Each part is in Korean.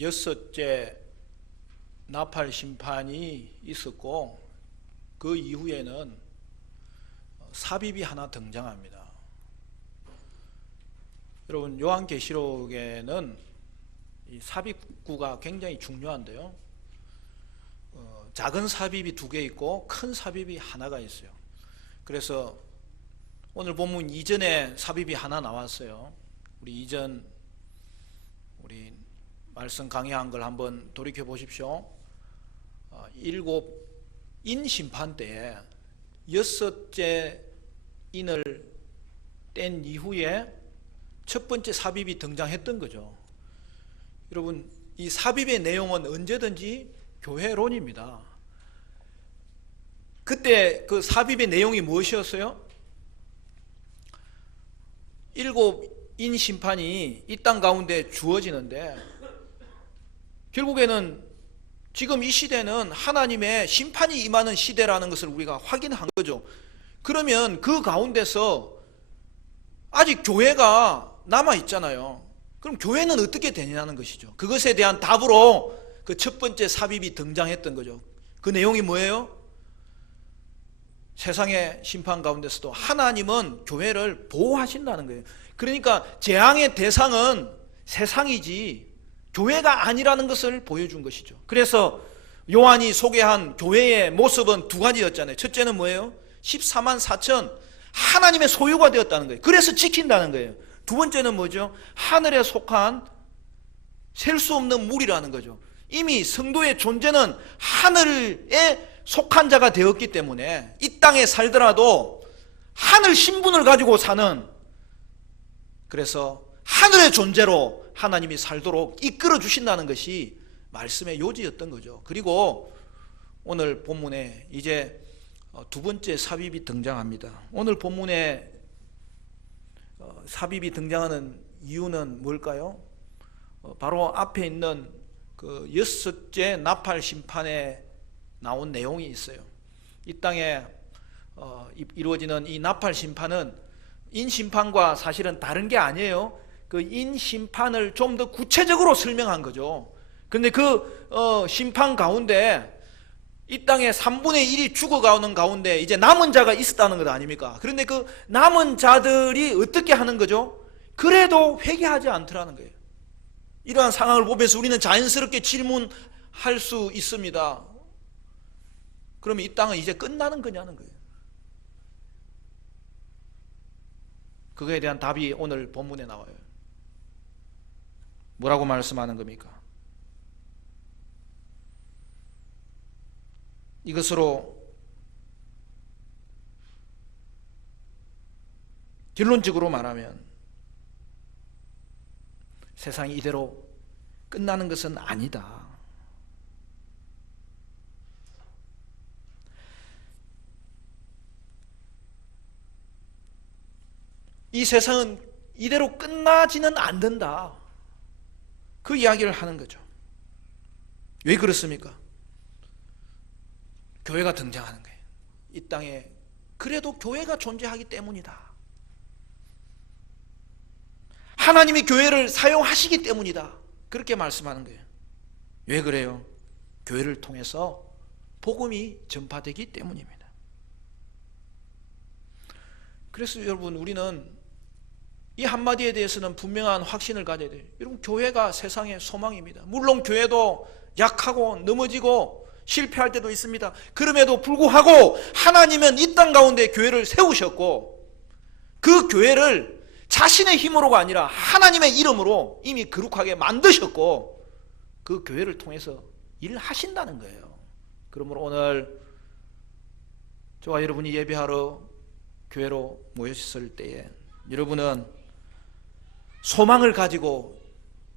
여섯째 나팔 심판이 있었고 그 이후에는 삽입이 하나 등장합니다. 여러분, 요한계시록에는 이 삽입구가 굉장히 중요한데요. 작은 삽입이 2개 있고 큰 삽입이 하나가 있어요. 그래서 오늘 본문 이전에 삽입이 하나 나왔어요. 우리 이전 우리 말씀 강의한 걸 한번 돌이켜 보십시오. 7인 심판 때에 6째 인을 뗀 이후에 첫 번째 삽입이 등장했던 거죠. 여러분, 이 삽입의 내용은 언제든지 교회론입니다. 그때 그 삽입의 내용이 무엇이었어요? 7인 심판이 이 땅 가운데 주어지는데, 결국에는 지금 이 시대는 하나님의 심판이 임하는 시대라는 것을 우리가 확인한 거죠. 그러면 그 가운데서 아직 교회가 남아있잖아요. 그럼 교회는 어떻게 되냐는 것이죠. 그것에 대한 답으로 그 첫 번째 삽입이 등장했던 거죠. 그 내용이 뭐예요? 세상의 심판 가운데서도 하나님은 교회를 보호하신다는 거예요. 그러니까 재앙의 대상은 세상이지 교회가 아니라는 것을 보여준 것이죠. 그래서 요한이 소개한 교회의 모습은 2가지였잖아요. 첫째는 뭐예요? 14만 4천 하나님의 소유가 되었다는 거예요. 그래서 지킨다는 거예요. 두 번째는 뭐죠? 하늘에 속한 셀 수 없는 물이라는 거죠. 이미 성도의 존재는 하늘에 속한 자가 되었기 때문에 이 땅에 살더라도 하늘 신분을 가지고 사는, 그래서 하늘의 존재로 하나님이 살도록 이끌어 주신다는 것이 말씀의 요지였던 거죠. 그리고 오늘 본문에 이제 2번째 삽입이 등장합니다. 오늘 본문에 삽입이 등장하는 이유는 뭘까요? 바로 앞에 있는 그 6째 나팔 심판에 나온 내용이 있어요. 이 땅에 이루어지는 이 나팔 심판은 인심판과 사실은 다른 게 아니에요. 그 인심판을 좀 더 구체적으로 설명한 거죠. 그런데 그 심판 가운데 이 땅에 3분의 1이 죽어가는 가운데 이제 남은 자가 있었다는 것 아닙니까? 그런데 그 남은 자들이 어떻게 하는 거죠? 그래도 회개하지 않더라는 거예요. 이러한 상황을 보면서 우리는 자연스럽게 질문할 수 있습니다. 그러면 이 땅은 이제 끝나는 거냐는 거예요. 그거에 대한 답이 오늘 본문에 나와요. 뭐라고 말씀하는 겁니까? 이것으로 결론적으로 말하면 세상이 이대로 끝나는 것은 아니다. 이 세상은 이대로 끝나지는 않는다. 그 이야기를 하는 거죠. 왜 그렇습니까? 교회가 등장하는 거예요. 이 땅에 그래도 교회가 존재하기 때문이다. 하나님이 교회를 사용하시기 때문이다. 그렇게 말씀하는 거예요. 왜 그래요? 교회를 통해서 복음이 전파되기 때문입니다. 그래서 여러분, 우리는 이 한마디에 대해서는 분명한 확신을 가져야 돼요. 여러분, 교회가 세상의 소망입니다. 물론 교회도 약하고 넘어지고 실패할 때도 있습니다. 그럼에도 불구하고 하나님은 이 땅 가운데 교회를 세우셨고 그 교회를 자신의 힘으로가 아니라 하나님의 이름으로 이미 거룩하게 만드셨고 그 교회를 통해서 일을 하신다는 거예요. 그러므로 오늘 저와 여러분이 예배하러 교회로 모였을 때에 여러분은 소망을 가지고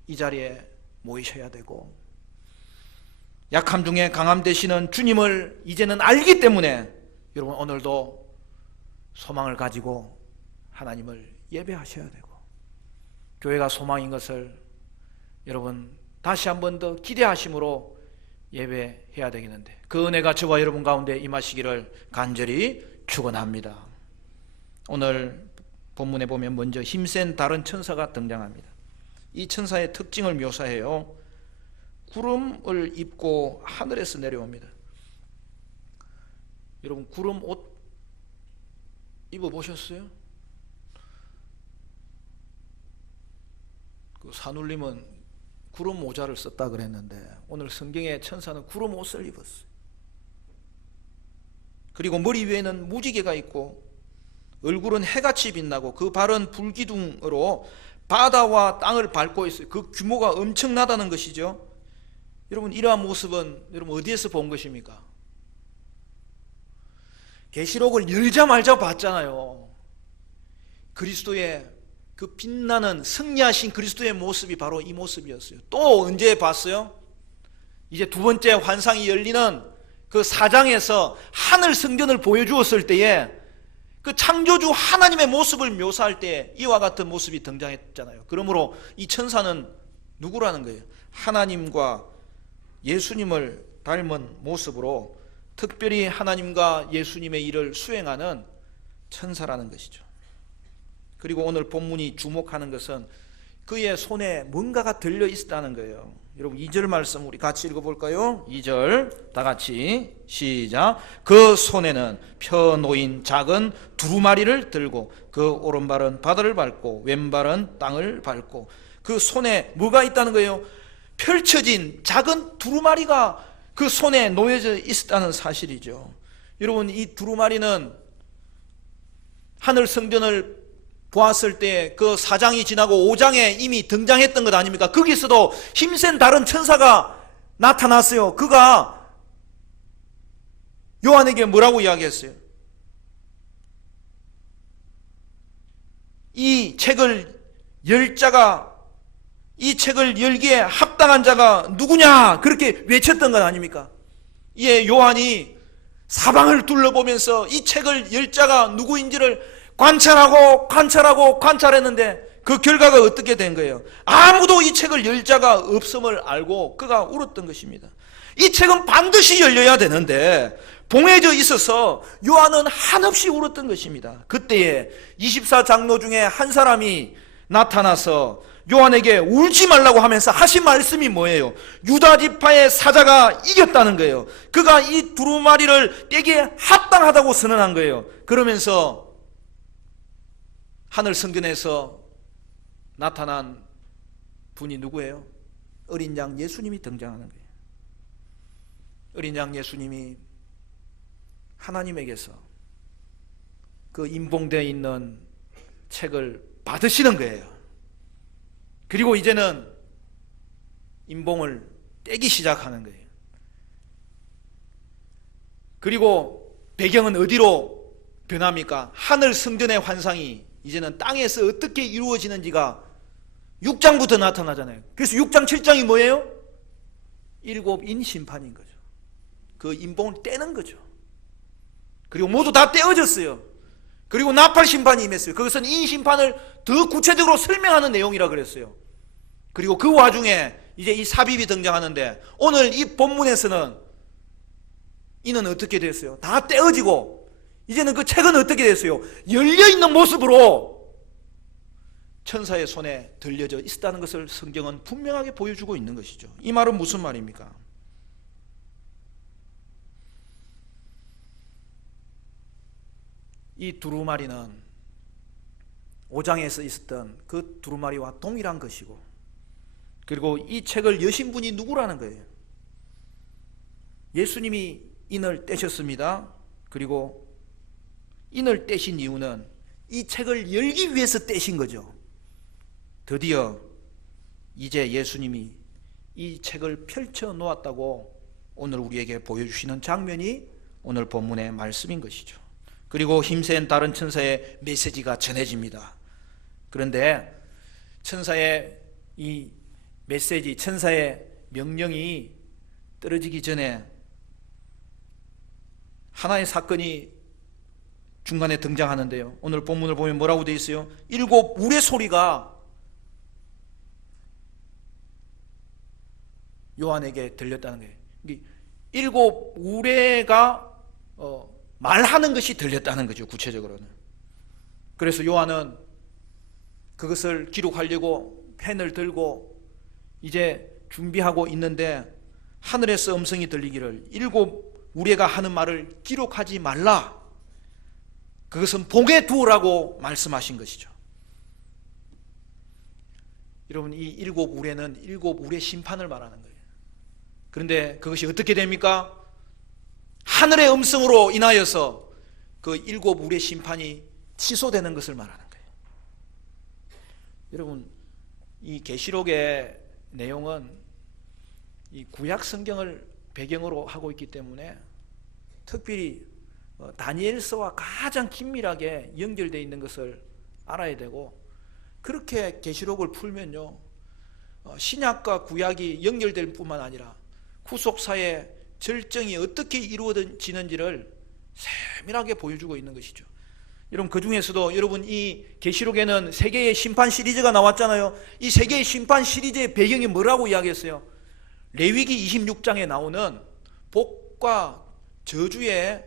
이 자리에 모이셔야 되고, 약함 중에 강함 되시는 주님을 이제는 알기 때문에 여러분 오늘도 소망을 가지고 하나님을 예배하셔야 되고, 교회가 소망인 것을 여러분 다시 한 번 더 기대하심으로 예배해야 되겠는데, 그 은혜가 저와 여러분 가운데 임하시기를 간절히 축원합니다. 오늘 본문에 보면 먼저 힘센 다른 천사가 등장합니다. 이 천사의 특징을 묘사해요. 구름을 입고 하늘에서 내려옵니다. 여러분, 구름 옷 입어보셨어요? 그 산울림은 구름 모자를 썼다 그랬는데 오늘 성경의 천사는 구름 옷을 입었어요. 그리고 머리 위에는 무지개가 있고 얼굴은 해같이 빛나고 그 발은 불기둥으로 바다와 땅을 밟고 있어요. 그 규모가 엄청나다는 것이죠. 여러분, 이러한 모습은 여러분 어디에서 본 것입니까? 계시록을 열자마자 봤잖아요. 그리스도의 그 빛나는 승리하신 그리스도의 모습이 바로 이 모습이었어요. 또 언제 봤어요? 이제 두 번째 환상이 열리는 그 4장에서 하늘 성전을 보여주었을 때에 그 창조주 하나님의 모습을 묘사할 때 이와 같은 모습이 등장했잖아요. 그러므로 이 천사는 누구라는 거예요? 하나님과 예수님을 닮은 모습으로 특별히 하나님과 예수님의 일을 수행하는 천사라는 것이죠. 그리고 오늘 본문이 주목하는 것은 그의 손에 뭔가가 들려 있다는 거예요. 여러분, 2절 말씀 우리 같이 읽어볼까요? 2절 다 같이 시작. 그 손에는 펴놓인 작은 두루마리를 들고 그 오른발은 바다를 밟고 왼발은 땅을 밟고 그 손에 뭐가 있다는 거예요? 펼쳐진 작은 두루마리가 그 손에 놓여져 있었다는 사실이죠. 여러분, 이 두루마리는 하늘 성전을 보았을 때 그 4장이 지나고 5장에 이미 등장했던 것 아닙니까? 거기서도 힘센 다른 천사가 나타났어요. 그가 요한에게 뭐라고 이야기했어요? 이 책을 열 자가, 이 책을 열기에 합당한 자가 누구냐? 그렇게 외쳤던 것 아닙니까? 이에 요한이 사방을 둘러보면서 이 책을 열 자가 누구인지를 관찰했는데 그 결과가 어떻게 된 거예요? 아무도 이 책을 열 자가 없음을 알고 그가 울었던 것입니다. 이 책은 반드시 열려야 되는데 봉해져 있어서 요한은 한없이 울었던 것입니다. 그때에 24장로 중에 한 사람이 나타나서 요한에게 울지 말라고 하면서 하신 말씀이 뭐예요? 유다 지파의 사자가 이겼다는 거예요. 그가 이 두루마리를 떼기에 합당하다고 선언한 거예요. 그러면서 하늘 성전에서 나타난 분이 누구예요? 어린 양 예수님이 등장하는 거예요. 어린 양 예수님이 하나님에게서 그 인봉되어 있는 책을 받으시는 거예요. 그리고 이제는 인봉을 떼기 시작하는 거예요. 그리고 배경은 어디로 변합니까? 하늘 성전의 환상이 이제는 땅에서 어떻게 이루어지는지가 6장부터 나타나잖아요. 그래서 6장 7장이 뭐예요? 7인 심판인 거죠. 그 인봉을 떼는 거죠. 그리고 모두 다 떼어졌어요. 그리고 나팔 심판이 임했어요. 그것은 인 심판을 더 구체적으로 설명하는 내용이라 그랬어요. 그리고 그 와중에 이제 이 삽입이 등장하는데 오늘 이 본문에서는 이는 어떻게 됐어요? 다 떼어지고 이제는 그 책은 어떻게 됐어요? 열려있는 모습으로 천사의 손에 들려져 있었다는 것을 성경은 분명하게 보여주고 있는 것이죠. 이 말은 무슨 말입니까? 이 두루마리는 5장에서 있었던 그 두루마리와 동일한 것이고, 그리고 이 책을 여신 분이 누구라는 거예요? 예수님이 인을 떼셨습니다. 그리고 인을 떼신 이유는 이 책을 열기 위해서 떼신 거죠. 드디어 이제 예수님이 이 책을 펼쳐 놓았다고 오늘 우리에게 보여주시는 장면이 오늘 본문의 말씀인 것이죠. 그리고 힘센 다른 천사의 메시지가 전해집니다. 그런데 천사의 이 메시지, 천사의 명령이 떨어지기 전에 하나의 사건이 중간에 등장하는데요. 오늘 본문을 보면 뭐라고 되어 있어요? 7 울의 소리가 요한에게 들렸다는 거예요. 7 우레가 말하는 것이 들렸다는 거죠. 구체적으로는. 그래서 요한은 그것을 기록하려고 펜을 들고 이제 준비하고 있는데 하늘에서 음성이 들리기를 일곱 우레가 하는 말을 기록하지 말라. 그것은 봉에 두으라고 말씀하신 것이죠. 여러분, 이 일곱 우레는 일곱 우레 심판을 말하는 거예요. 그런데 그것이 어떻게 됩니까? 하늘의 음성으로 인하여서 그 일곱 우레 심판이 취소되는 것을 말하는 거예요. 여러분, 이 계시록의 내용은 이 구약 성경을 배경으로 하고 있기 때문에 특별히 다니엘서와 가장 긴밀하게 연결되어 있는 것을 알아야 되고, 그렇게 계시록을 풀면요, 신약과 구약이 연결될 뿐만 아니라 후속사의 절정이 어떻게 이루어지는지를 세밀하게 보여주고 있는 것이죠. 여러분, 그 중에서도 여러분, 이 계시록에는 세 개의 심판 시리즈가 나왔잖아요. 이 세 개의 심판 시리즈의 배경이 뭐라고 이야기했어요? 레위기 26장에 나오는 복과 저주의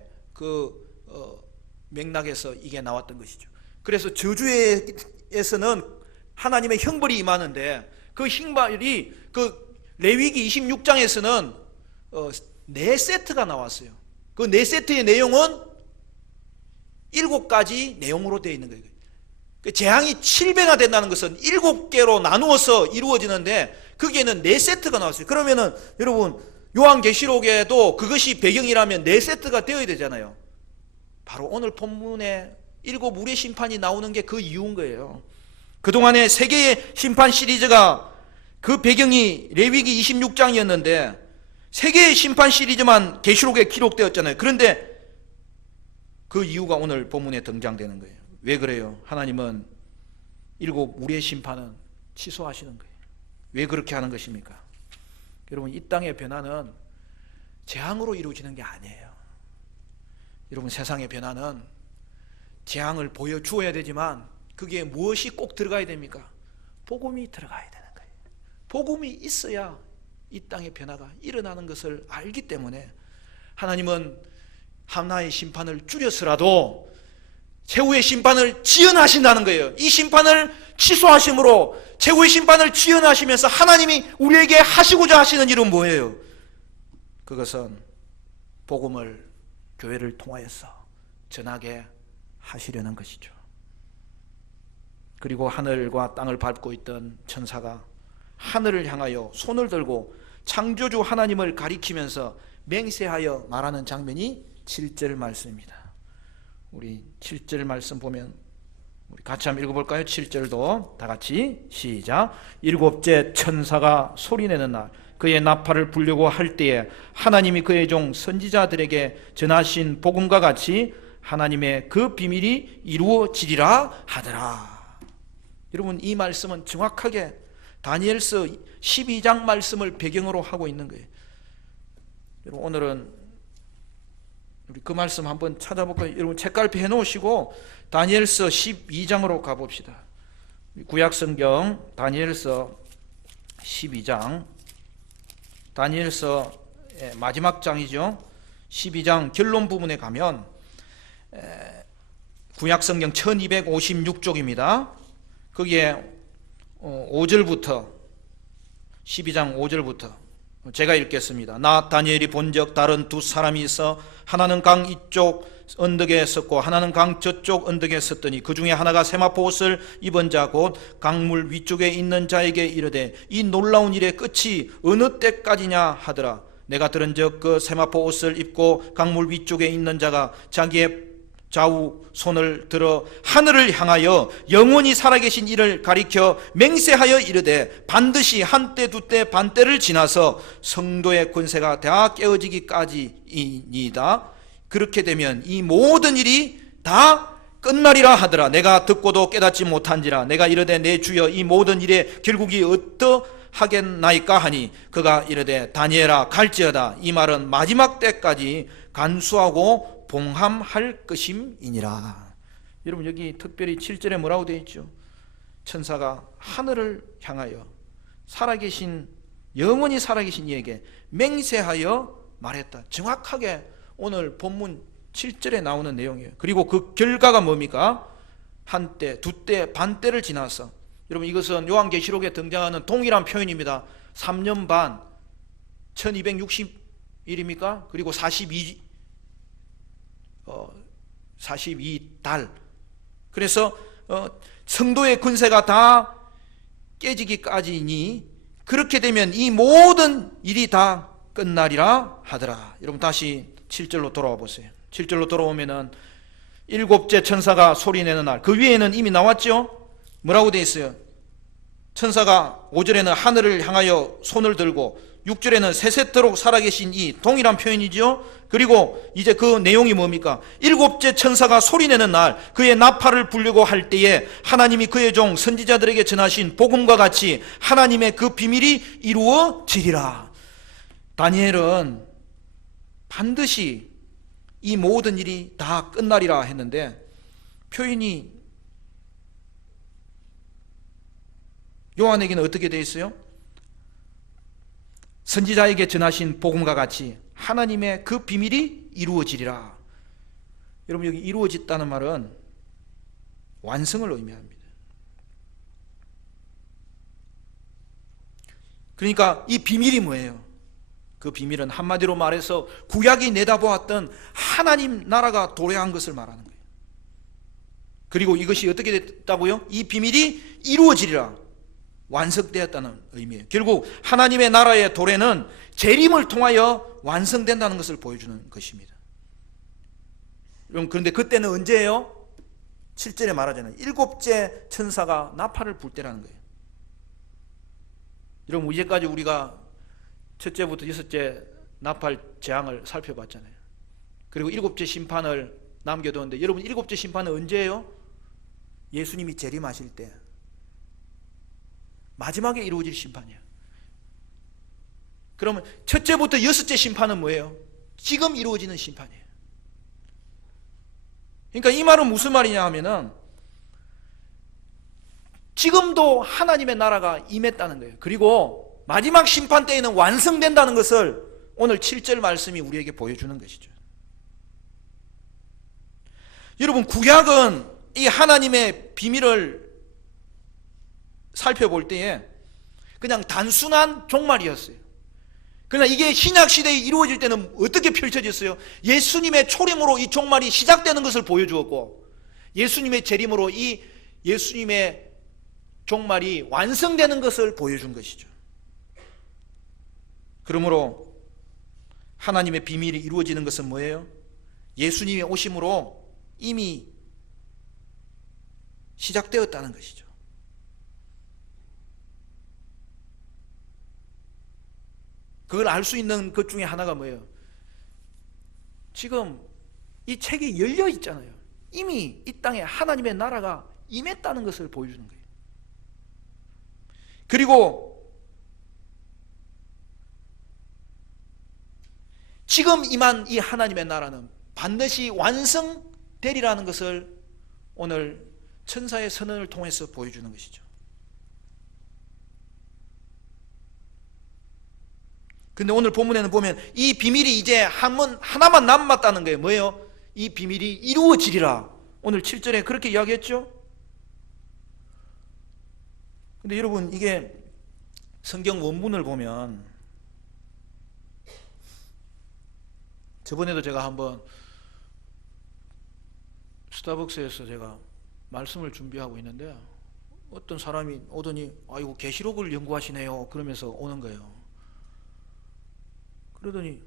맥락에서 이게 나왔던 것이죠. 그래서 저주에서는 하나님의 형벌이 임하는데, 그 형벌이 레위기 26장에서는 4세트가 나왔어요. 그 4세트의 내용은 7가지 내용으로 되어 있는 거예요. 재앙이 7배가 된다는 것은 7개로 나누어서 이루어지는데, 거기에는 4세트가 나왔어요. 그러면은 여러분, 요한계시록에도 그것이 배경이라면 4세트가 되어야 되잖아요. 바로 오늘 본문에 7 우레 심판이 나오는 게 그 이유인 거예요. 그동안에 세 개의 심판 시리즈가 그 배경이 레위기 26장이었는데 세 개의 심판 시리즈만 계시록에 기록되었잖아요. 그런데 그 이유가 오늘 본문에 등장되는 거예요. 왜 그래요? 하나님은 7 우레 심판은 취소하시는 거예요. 왜 그렇게 하는 것입니까? 여러분, 이 땅의 변화는 재앙으로 이루어지는 게 아니에요. 여러분, 세상의 변화는 재앙을 보여주어야 되지만 거기에 무엇이 꼭 들어가야 됩니까? 복음이 들어가야 되는 거예요. 복음이 있어야 이 땅의 변화가 일어나는 것을 알기 때문에 하나님은 하나의 심판을 줄여서라도 최후의 심판을 지연하신다는 거예요. 이 심판을 취소하심으로 최후의 심판을 지연하시면서 하나님이 우리에게 하시고자 하시는 일은 뭐예요? 그것은 복음을 교회를 통하여서 전하게 하시려는 것이죠. 그리고 하늘과 땅을 밟고 있던 천사가 하늘을 향하여 손을 들고 창조주 하나님을 가리키면서 맹세하여 말하는 장면이 7절 말씀입니다. 우리 7절 말씀 보면 우리 같이 한번 읽어볼까요? 7절도 다 같이 시작. 7째 천사가 소리내는 날 그의 나팔을 불려고 할 때에 하나님이 그의 종 선지자들에게 전하신 복음과 같이 하나님의 그 비밀이 이루어지리라 하더라. 여러분, 이 말씀은 정확하게 다니엘서 12장 말씀을 배경으로 하고 있는 거예요. 여러분, 오늘은 우리 그 말씀 한번 찾아볼까요? 여러분, 책갈피 해놓으시고 다니엘서 12장으로 가봅시다. 구약성경 다니엘서 12장, 다니엘서의 마지막 장이죠. 12장 결론 부분에 가면 구약성경 1256쪽입니다. 거기에 5절부터 12장 5절부터 제가 읽겠습니다. 나 다니엘이 본적 다른 두 사람이 있어 하나는 강 이쪽 언덕에 섰고 하나는 강 저쪽 언덕에 섰더니 그 중에 하나가 세마포 옷을 입은 자 곧 강물 위쪽에 있는 자에게 이르되 이 놀라운 일의 끝이 어느 때까지냐 하더라. 내가 들은즉 그 세마포 옷을 입고 강물 위쪽에 있는 자가 자기의 좌우 손을 들어 하늘을 향하여 영원히 살아계신 이를 가리켜 맹세하여 이르되 반드시 한때 두때 반때를 지나서 성도의 권세가 다 깨어지기까지이니이다. 그렇게 되면 이 모든 일이 다 끝나리라 하더라. 내가 듣고도 깨닫지 못한지라. 내가 이르되 내 주여 이 모든 일의 결국이 어떠하겠나이까 하니 그가 이르되 다니엘아 갈지어다. 이 말은 마지막 때까지 간수하고 봉함할 것임이니라. 여러분, 여기 특별히 7절에 뭐라고 되어 있죠? 천사가 하늘을 향하여 살아계신 영원히 살아계신 이에게 맹세하여 말했다. 정확하게 오늘 본문 7절에 나오는 내용이에요. 그리고 그 결과가 뭡니까? 한때, 두때, 반때를 지나서. 여러분, 이것은 요한계시록에 등장하는 동일한 표현입니다. 3년 반 1260일입니까? 그리고 42달. 그래서 성도의 권세가 다 깨지기까지니 그렇게 되면 이 모든 일이 다 끝나리라 하더라. 여러분 다시 7절로 돌아와 보세요. 7절로 돌아오면은 일곱째 천사가 소리내는 날, 그 위에는 이미 나왔죠? 뭐라고 되어 있어요? 천사가 5절에는 하늘을 향하여 손을 들고 6절에는 세세토록 살아계신 이 동일한 표현이죠. 그리고 이제 그 내용이 뭡니까? 일곱째 천사가 소리내는 날 그의 나팔을 불려고 할 때에 하나님이 그의 종 선지자들에게 전하신 복음과 같이 하나님의 그 비밀이 이루어지리라. 다니엘은 반드시 이 모든 일이 다 끝나리라 했는데 표현이 요한에게는 어떻게 되어 있어요? 선지자에게 전하신 복음과 같이 하나님의 그 비밀이 이루어지리라. 여러분 여기 이루어졌다는 말은 완성을 의미합니다. 그러니까 이 비밀이 뭐예요? 그 비밀은 한마디로 말해서 구약이 내다보았던 하나님 나라가 도래한 것을 말하는 거예요. 그리고 이것이 어떻게 됐다고요? 이 비밀이 이루어지리라. 완성되었다는 의미예요. 결국 하나님의 나라의 도래는 재림을 통하여 완성된다는 것을 보여주는 것입니다. 여러분 그런데 그때는 언제예요? 7절에 말하잖아요. 일곱째 천사가 나팔을 불 때라는 거예요. 여러분 이제까지 우리가 첫째부터 여섯째 나팔 재앙을 살펴봤잖아요. 그리고 일곱째 심판을 남겨두었는데 여러분 일곱째 심판은 언제예요? 예수님이 재림하실 때 마지막에 이루어질 심판이에요. 그러면 첫째부터 여섯째 심판은 뭐예요? 지금 이루어지는 심판이에요. 그러니까 이 말은 무슨 말이냐 하면은 지금도 하나님의 나라가 임했다는 거예요. 그리고 마지막 심판 때에는 완성된다는 것을 오늘 7절 말씀이 우리에게 보여주는 것이죠. 여러분 구약은 이 하나님의 비밀을 살펴볼 때에 그냥 단순한 종말이었어요. 그러나 이게 신약시대에 이루어질 때는 어떻게 펼쳐졌어요? 예수님의 초림으로 이 종말이 시작되는 것을 보여주었고 예수님의 재림으로 이 예수님의 종말이 완성되는 것을 보여준 것이죠. 그러므로 하나님의 비밀이 이루어지는 것은 뭐예요? 예수님의 오심으로 이미 시작되었다는 것이죠. 그걸 알 수 있는 것 중에 하나가 뭐예요? 지금 이 책이 열려 있잖아요. 이미 이 땅에 하나님의 나라가 임했다는 것을 보여주는 거예요. 그리고 지금 임한 이 하나님의 나라는 반드시 완성되리라는 것을 오늘 천사의 선언을 통해서 보여주는 것이죠. 근데 오늘 본문에는 보면 이 비밀이 이제 하나만 남았다는 거예요. 뭐예요? 이 비밀이 이루어지리라. 오늘 7절에 그렇게 이야기했죠. 근데 여러분 이게 성경 원문을 보면 저번에도 제가 한번 스타벅스에서 제가 말씀을 준비하고 있는데 어떤 사람이 오더니 아이고 계시록을 연구하시네요 그러면서 오는 거예요. 그러더니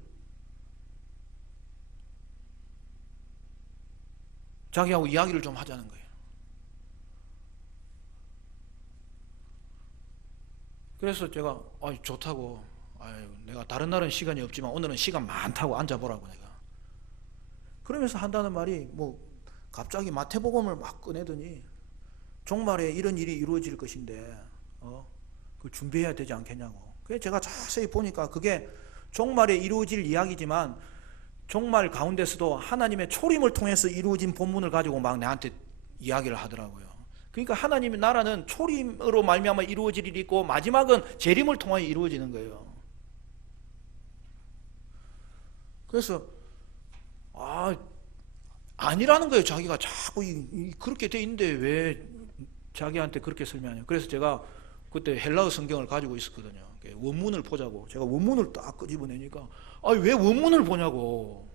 자기하고 이야기를 좀 하자는 거예요. 그래서 제가 좋다고 내가 다른 날은 시간이 없지만 오늘은 시간 많다고 앉아보라고 내가 그러면서 한다는 말이 뭐 갑자기 마태복음을 막 꺼내더니 종말에 이런 일이 이루어질 것인데 그걸 준비해야 되지 않겠냐고. 그래서 제가 자세히 보니까 그게 종말에 이루어질 이야기지만 종말 가운데서도 하나님의 초림을 통해서 이루어진 본문을 가지고 막 나한테 이야기를 하더라고요. 그러니까 하나님의 나라는 초림으로 말미암아 이루어질 일이 있고 마지막은 재림을 통하여 이루어지는 거예요. 그래서 아니라는 거예요. 자기가 자꾸 그렇게 돼 있는데 왜 자기한테 그렇게 설명하냐. 그래서 제가 그때 헬라어 성경을 가지고 있었거든요. 원문을 보자고. 제가 원문을 딱 끄집어내니까 왜 원문을 보냐고.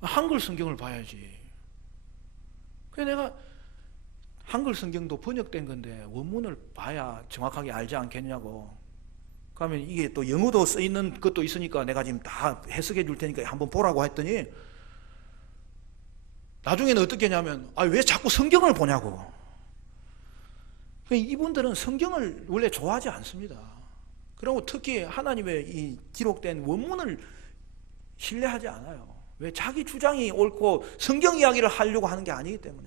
한글 성경을 봐야지. 그래서 내가 한글 성경도 번역된 건데 원문을 봐야 정확하게 알지 않겠냐고. 그러면 이게 또 영어도 써 있는 것도 있으니까 내가 지금 다 해석해 줄 테니까 한번 보라고 했더니 나중에는 어떻게 하냐면 왜 자꾸 성경을 보냐고. 이분들은 성경을 원래 좋아하지 않습니다. 그리고 특히 하나님의 이 기록된 원문을 신뢰하지 않아요. 왜? 자기 주장이 옳고 성경 이야기를 하려고 하는 게 아니기 때문에.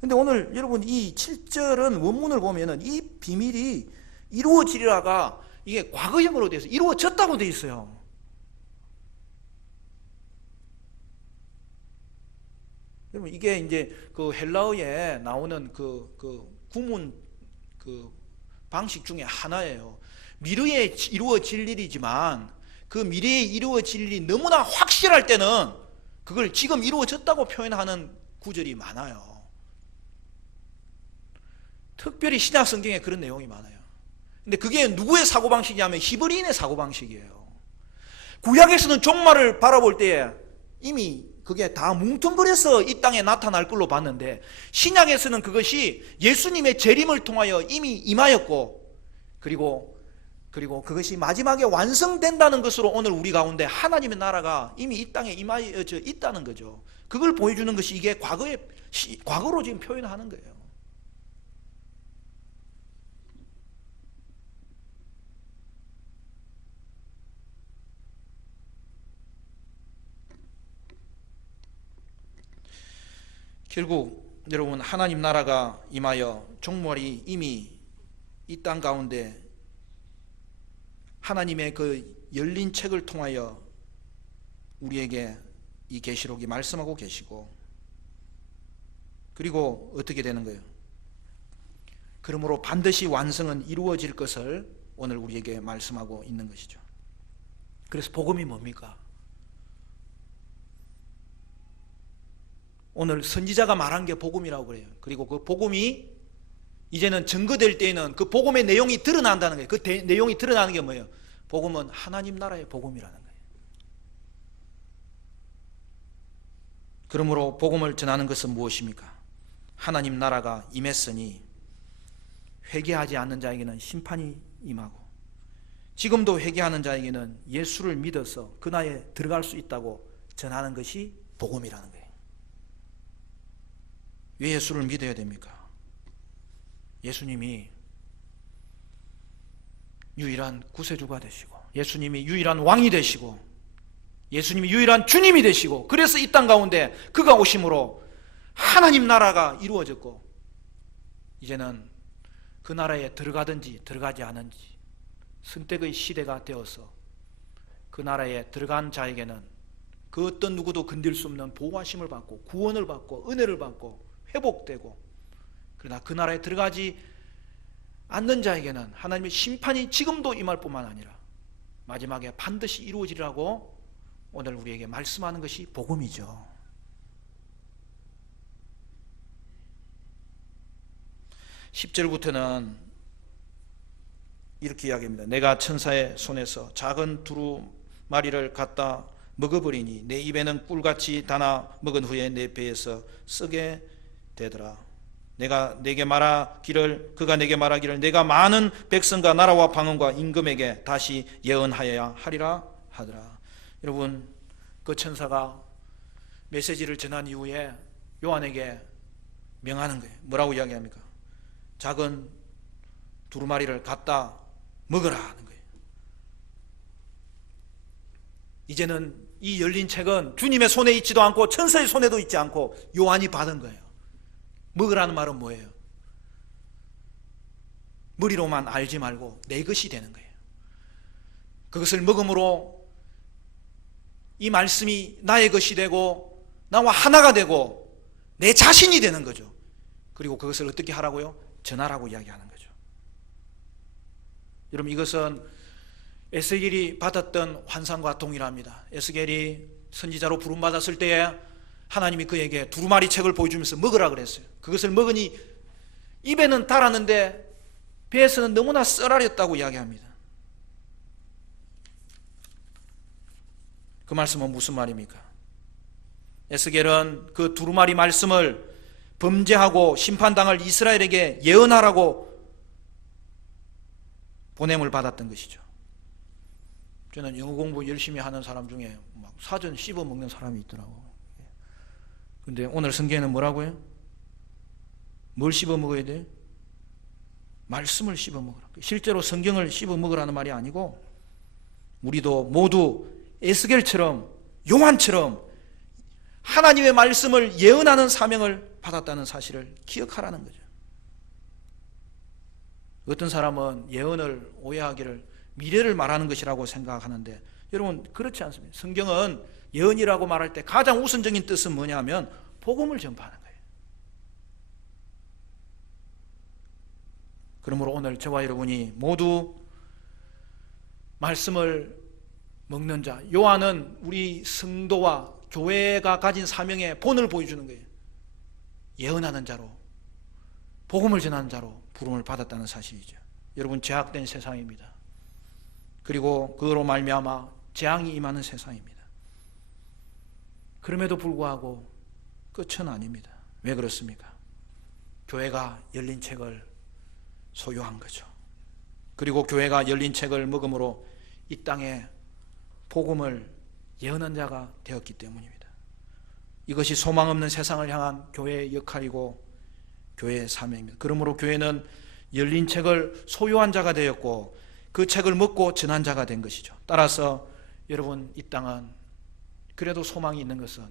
근데 오늘 여러분 이 7절은 원문을 보면은 이 비밀이 이루어지리라가 이게 과거형으로 돼서 이루어졌다고 돼 있어요. 여러분 이게 이제 그 헬라어에 나오는 그 구문 그 방식 중에 하나예요. 미래에 이루어질 일이지만 그 미래에 이루어질 일이 너무나 확실할 때는 그걸 지금 이루어졌다고 표현하는 구절이 많아요. 특별히 신약 성경에 그런 내용이 많아요. 근데 그게 누구의 사고방식이냐면 히브리인의 사고방식이에요. 구약에서는 종말을 바라볼 때에 이미 그게 다 뭉텅거려서 이 땅에 나타날 걸로 봤는데 신약에서는 그것이 예수님의 재림을 통하여 이미 임하였고 그리고 그것이 마지막에 완성된다는 것으로 오늘 우리 가운데 하나님의 나라가 이미 이 땅에 임하여져 있다는 거죠. 그걸 보여주는 것이 이게 과거로 지금 표현하는 거예요. 결국 여러분 하나님 나라가 임하여 종말이 이미 이 땅 가운데 하나님의 그 열린 책을 통하여 우리에게 이 계시록이 말씀하고 계시고 그리고 어떻게 되는 거예요? 그러므로 반드시 완성은 이루어질 것을 오늘 우리에게 말씀하고 있는 것이죠. 그래서 복음이 뭡니까? 오늘 선지자가 말한 게 복음이라고 그래요. 그리고 그 복음이 이제는 증거될 때에는 그 복음의 내용이 드러난다는 거예요. 그 내용이 드러나는 게 뭐예요? 복음은 하나님 나라의 복음이라는 거예요. 그러므로 복음을 전하는 것은 무엇입니까? 하나님 나라가 임했으니 회개하지 않는 자에게는 심판이 임하고 지금도 회개하는 자에게는 예수를 믿어서 그 나라에 들어갈 수 있다고 전하는 것이 복음이라는 거예요. 왜 예수를 믿어야 됩니까? 예수님이 유일한 구세주가 되시고 예수님이 유일한 왕이 되시고 예수님이 유일한 주님이 되시고 그래서 이 땅 가운데 그가 오심으로 하나님 나라가 이루어졌고 이제는 그 나라에 들어가든지 들어가지 않은지 선택의 시대가 되어서 그 나라에 들어간 자에게는 그 어떤 누구도 건들 수 없는 보호하심을 받고 구원을 받고 은혜를 받고 회복되고 그러나 그 나라에 들어가지 않는 자에게는 하나님의 심판이 지금도 임할 뿐만 아니라 마지막에 반드시 이루어지리라고 오늘 우리에게 말씀하는 것이 복음이죠. (10절부터는) 이렇게 이야기합니다. 내가 천사의 손에서 작은 두루마리를 갖다 먹어버리니 내 입에는 꿀같이 달아 먹은 후에 내 배에서 썩게 되더라. 그가 내게 말하기를 내가 많은 백성과 나라와 방언과 임금에게 다시 예언하여야 하리라 하더라. 여러분 그 천사가 메시지를 전한 이후에 요한에게 명하는 거예요. 뭐라고 이야기합니까? 작은 두루마리를 갖다 먹으라 하는 거예요. 이제는 이 열린 책은 주님의 손에 있지도 않고 천사의 손에도 있지 않고 요한이 받은 거예요. 먹으라는 말은 뭐예요? 머리로만 알지 말고 내 것이 되는 거예요. 그것을 먹음으로 이 말씀이 나의 것이 되고 나와 하나가 되고 내 자신이 되는 거죠. 그리고 그것을 어떻게 하라고요? 전하라고 이야기하는 거죠. 여러분 이것은 에스겔이 받았던 환상과 동일합니다. 에스겔이 선지자로 부름받았을 때에 하나님이 그에게 두루마리 책을 보여주면서 먹으라 그랬어요. 그것을 먹으니 입에는 달았는데 배에서는 너무나 썰어렸다고 이야기합니다. 그 말씀은 무슨 말입니까? 에스겔은 그 두루마리 말씀을 범죄하고 심판당할 이스라엘에게 예언하라고 보냄을 받았던 것이죠. 저는 영어 공부 열심히 하는 사람 중에 막 사전 씹어 먹는 사람이 있더라고. 근데 오늘 성경에는 뭐라고요? 뭘 씹어 먹어야 돼? 말씀을 씹어 먹으라. 실제로 성경을 씹어 먹으라는 말이 아니고, 우리도 모두 에스겔처럼, 요한처럼 하나님의 말씀을 예언하는 사명을 받았다는 사실을 기억하라는 거죠. 어떤 사람은 예언을 오해하기를 미래를 말하는 것이라고 생각하는데, 여러분 그렇지 않습니다. 성경은 예언이라고 말할 때 가장 우선적인 뜻은 뭐냐면 복음을 전파하는 거예요. 그러므로 오늘 저와 여러분이 모두 말씀을 먹는 자, 요한은 우리 성도와 교회가 가진 사명의 본을 보여주는 거예요. 예언하는 자로, 복음을 전하는 자로 부름을 받았다는 사실이죠. 여러분, 죄악된 세상입니다. 그리고 그로 말미암아 재앙이 임하는 세상입니다. 그럼에도 불구하고 끝은 아닙니다. 왜 그렇습니까? 교회가 열린 책을 소유한 거죠. 그리고 교회가 열린 책을 먹음으로 이 땅에 복음을 예언한 자가 되었기 때문입니다. 이것이 소망 없는 세상을 향한 교회의 역할이고 교회의 사명입니다. 그러므로 교회는 열린 책을 소유한 자가 되었고 그 책을 먹고 전한 자가 된 것이죠. 따라서 여러분, 이 땅은 그래도 소망이 있는 것은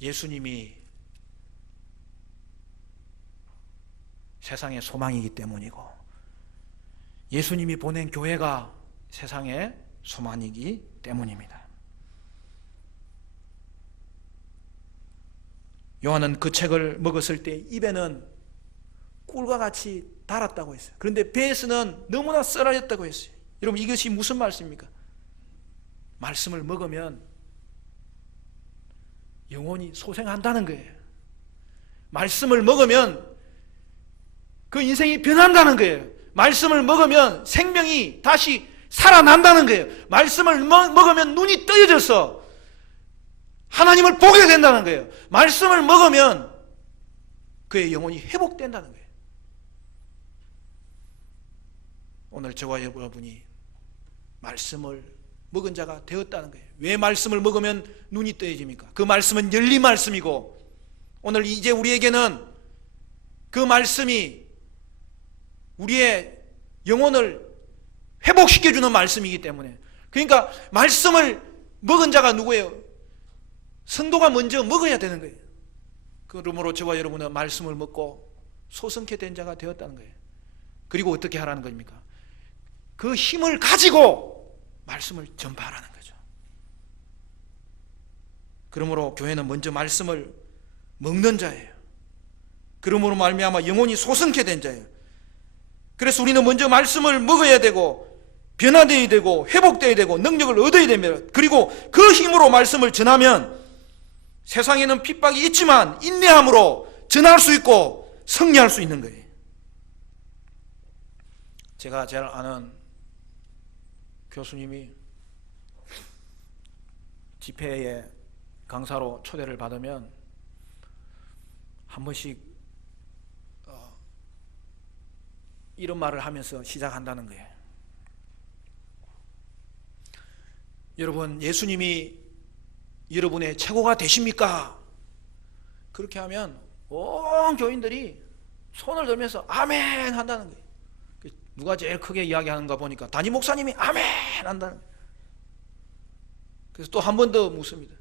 예수님이 세상의 소망이기 때문이고, 예수님이 보낸 교회가 세상의 소망이기 때문입니다. 요한은 그 책을 먹었을 때 입에는 꿀과 같이 달았다고 했어요. 그런데 배에서는 너무나 썰어졌다고 했어요. 여러분, 이것이 무슨 말씀입니까? 말씀을 먹으면 영혼이 소생한다는 거예요. 말씀을 먹으면 그 인생이 변한다는 거예요. 말씀을 먹으면 생명이 다시 살아난다는 거예요. 말씀을 먹으면 눈이 떠져서 하나님을 보게 된다는 거예요. 말씀을 먹으면 그의 영혼이 회복된다는 거예요. 오늘 저와 여러분이 말씀을 먹은 자가 되었다는 거예요. 왜 말씀을 먹으면 눈이 떠져집니까? 그 말씀은 열린 말씀이고, 오늘 이제 우리에게는 그 말씀이 우리의 영혼을 회복시켜주는 말씀이기 때문에, 그러니까 말씀을 먹은 자가 누구예요? 성도가 먼저 먹어야 되는 거예요. 그러므로 저와 여러분은 말씀을 먹고 소성케 된 자가 되었다는 거예요. 그리고 어떻게 하라는 겁니까? 그 힘을 가지고 말씀을 전파하라는 거죠. 그러므로 교회는 먼저 말씀을 먹는 자예요. 그러므로 말미암아 영혼이 소성케 된 자예요. 그래서 우리는 먼저 말씀을 먹어야 되고 변화되어야 되고 회복되어야 되고 능력을 얻어야 됩니다. 그리고 그 힘으로 말씀을 전하면 세상에는 핍박이 있지만 인내함으로 전할 수 있고 승리할 수 있는 거예요. 제가 잘 아는 교수님이 집회에 강사로 초대를 받으면 한 번씩 이런 말을 하면서 시작한다는 거예요. 여러분, 예수님이 여러분의 최고가 되십니까? 그렇게 하면 온 교인들이 손을 들면서 아멘 한다는 거예요. 누가 제일 크게 이야기하는가 보니까 담임 목사님이 아멘 한다는 거예요. 그래서 또 한 번 더 묻습니다.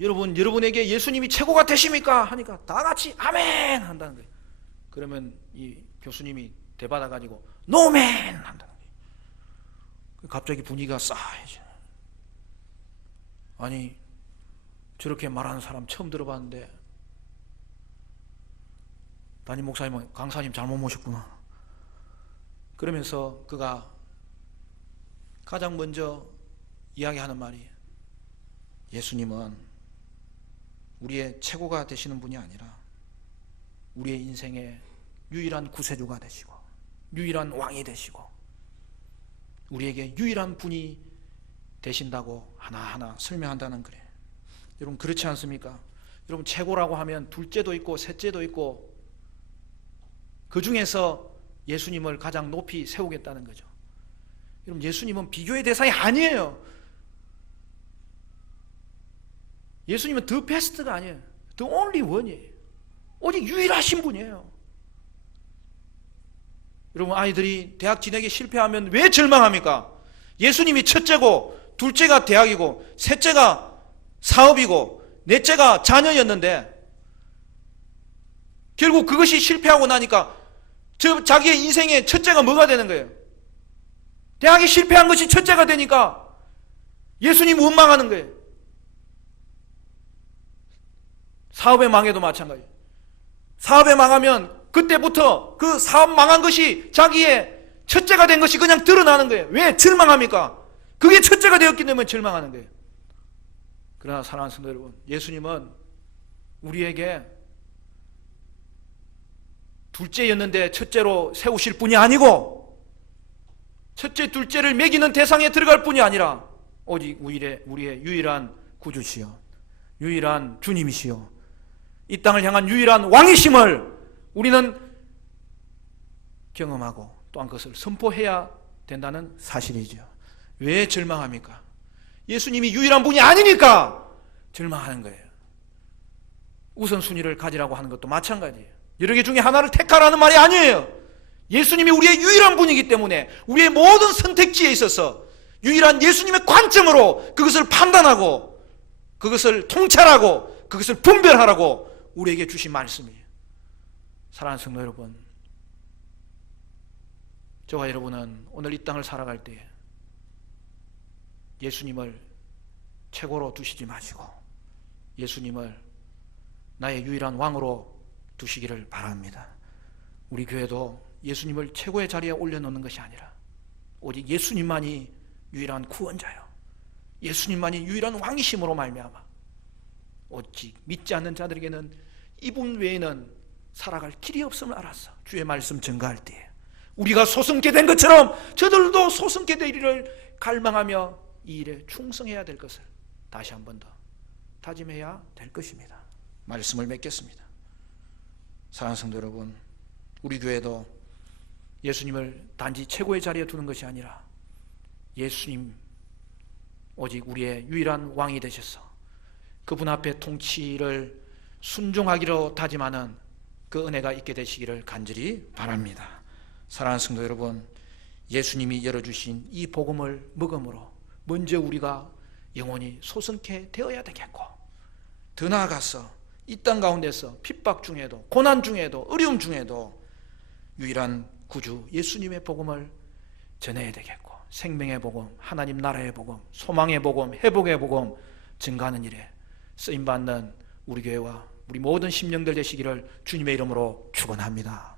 여러분, 여러분에게 예수님이 최고가 되십니까? 하니까 다 같이 아멘 한다는 거예요. 그러면 이 교수님이 대받아가지고 노멘 한다는 거예요. 갑자기 분위기가 싸해져. 아니, 저렇게 말하는 사람 처음 들어봤는데 담임 목사님은 강사님 잘못 모셨구나. 그러면서 그가 가장 먼저 이야기하는 말이, 예수님은 우리의 최고가 되시는 분이 아니라 우리의 인생의 유일한 구세주가 되시고 유일한 왕이 되시고 우리에게 유일한 분이 되신다고 하나하나 설명한다는 거예요. 여러분 그렇지 않습니까? 여러분 최고라고 하면 둘째도 있고 셋째도 있고 그 중에서 예수님을 가장 높이 세우겠다는 거죠. 여러분 예수님은 비교의 대상이 아니에요. 예수님은 더 베스트가 아니에요. The only one이에요. 오직 유일하신 분이에요. 여러분 아이들이 대학 진학에 실패하면 왜 절망합니까? 예수님이 첫째고 둘째가 대학이고 셋째가 사업이고 넷째가 자녀였는데 결국 그것이 실패하고 나니까 자기의 인생의 첫째가 뭐가 되는 거예요? 대학에 실패한 것이 첫째가 되니까 예수님 원망하는 거예요. 사업에 망해도 마찬가지예요. 사업에 망하면 그때부터 그 사업 망한 것이 자기의 첫째가 된 것이 그냥 드러나는 거예요. 왜? 절망합니까? 그게 첫째가 되었기 때문에 절망하는 거예요. 그러나 사랑하는 성도 여러분, 예수님은 우리에게 둘째였는데 첫째로 세우실 분이 아니고 첫째, 둘째를 매기는 대상에 들어갈 뿐이 아니라 오직 우리의 유일한 구주시요 유일한 주님이시요 이 땅을 향한 유일한 왕이심을 우리는 경험하고 또한 그것을 선포해야 된다는 사실이죠. 왜 절망합니까? 예수님이 유일한 분이 아니니까 절망하는 거예요. 우선순위를 가지라고 하는 것도 마찬가지예요. 여러 개 중에 하나를 택하라는 말이 아니에요. 예수님이 우리의 유일한 분이기 때문에 우리의 모든 선택지에 있어서 유일한 예수님의 관점으로 그것을 판단하고 그것을 통찰하고 그것을 분별하라고 우리에게 주신 말씀이에요. 사랑하는 성도 여러분, 저와 여러분은 오늘 이 땅을 살아갈 때 예수님을 최고로 두시지 마시고 예수님을 나의 유일한 왕으로 두시기를 바랍니다. 우리 교회도 예수님을 최고의 자리에 올려놓는 것이 아니라 오직 예수님만이 유일한 구원자요 예수님만이 유일한 왕이심으로 말미암아 오직 믿지 않는 자들에게는 이분 외에는 살아갈 길이 없음을 알았어. 주의 말씀 증거할 때에 우리가 소승케 된 것처럼 저들도 소승케 되기를 갈망하며 이 일에 충성해야 될 것을 다시 한 번 더 다짐해야 될 것입니다. 말씀을 맺겠습니다. 사랑하는 성도 여러분, 우리 교회도 예수님을 단지 최고의 자리에 두는 것이 아니라 예수님 오직 우리의 유일한 왕이 되셔서 그분 앞에 통치를 순종하기로 다짐하는 그 은혜가 있게 되시기를 간절히 바랍니다. 사랑하는 성도 여러분, 예수님이 열어주신 이 복음을 먹음으로 먼저 우리가 영원히 소승케 되어야 되겠고 더 나아가서 이 땅 가운데서 핍박 중에도 고난 중에도 어려움 중에도 유일한 구주 예수님의 복음을 전해야 되겠고 생명의 복음, 하나님 나라의 복음, 소망의 복음, 회복의 복음 증가하는 일에 쓰임받는 우리 교회와 우리 모든 심령들 되시기를 주님의 이름으로 축원합니다.